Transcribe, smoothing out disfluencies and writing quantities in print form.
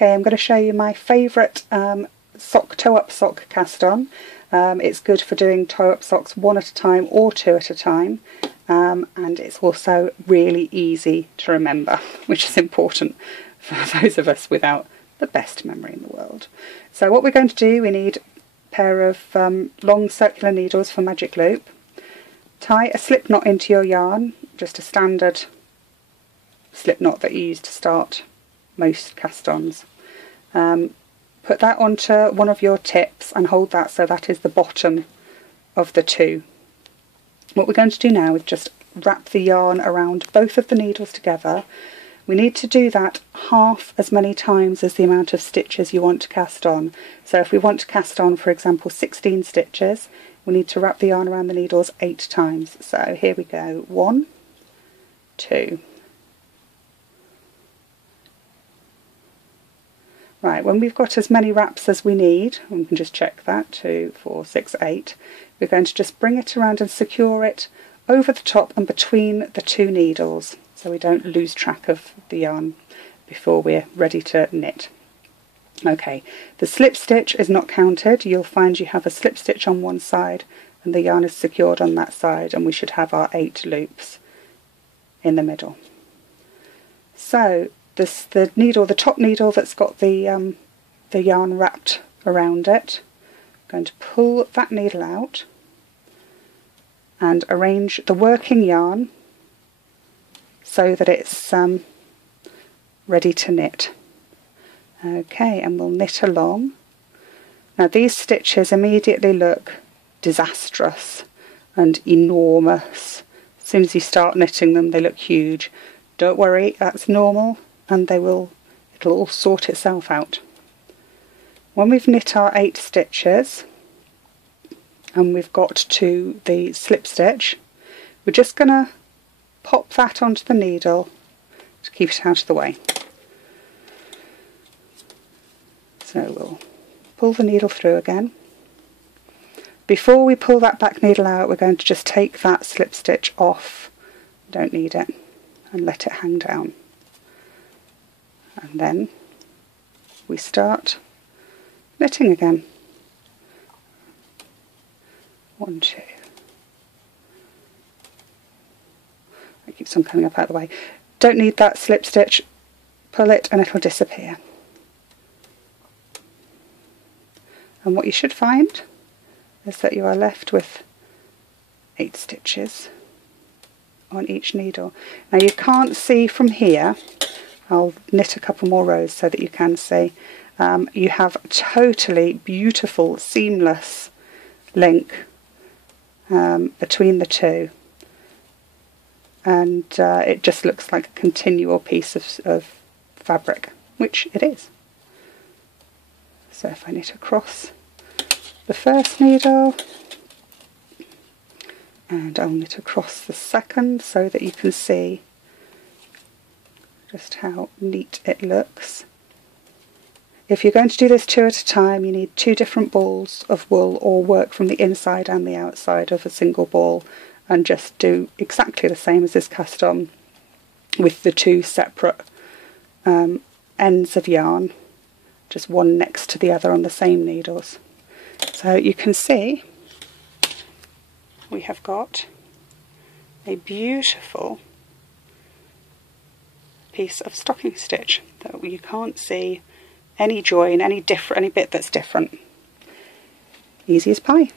Okay, I'm going to show you my favourite toe-up sock cast on. It's good for doing toe-up socks one at a time or two at a time, and it's also really easy to remember, which is important for those of us without the best memory in the world. So what we're going to do, we need a pair of long circular needles for magic loop. Tie a slip knot into your yarn, just a standard slip knot that you use to start most cast-ons. Put that onto one of your tips and hold that so that is the bottom of the two. What we're going to do now is just wrap the yarn around both of the needles together. We need to do that half as many times as the amount of stitches you want to cast on. So if we want to cast on, for example, 16 stitches, we need to wrap the yarn around the needles 8 times. So here we go, 1, 2. Right, when we've got as many wraps as we need, and we can just check that, 2, 4, 6, 8, we're going to just bring it around and secure it over the top and between the two needles, so we don't lose track of the yarn before we're ready to knit. Okay, the slip stitch is not counted. You'll find you have a slip stitch on one side and the yarn is secured on that side, and we should have our 8 loops in the middle. So the top needle that's got the yarn wrapped around it, I'm going to pull that needle out and arrange the working yarn so that it's ready to knit. Okay, and we'll knit along. Now these stitches immediately look disastrous and enormous. As soon as you start knitting them, they look huge. Don't worry, that's normal, and it'll all sort itself out. When we've knit our 8 stitches and we've got to the slip stitch, we're just going to pop that onto the needle to keep it out of the way. So we'll pull the needle through again. Before we pull that back needle out, we're going to just take that slip stitch off, don't need it, and let it hang down. And then we start knitting again. 1, 2. It keeps on coming up out of the way. Don't need that slip stitch, pull it and it'll disappear. And what you should find is that you are left with 8 stitches on each needle. Now you can't see from here. I'll knit a couple more rows so that you can see. You have a totally beautiful seamless link between the two, and it just looks like a continual piece of fabric, which it is. So if I knit across the first needle, and I'll knit across the second so that you can see just how neat it looks. If you're going to do this 2 at a time, you need 2 different balls of wool, or work from the inside and the outside of a single ball and just do exactly the same as this cast on with the 2 separate ends of yarn, just one next to the other on the same needles. So you can see we have got a beautiful piece of stocking stitch that you can't see any join, any bit that's different. Easy as pie.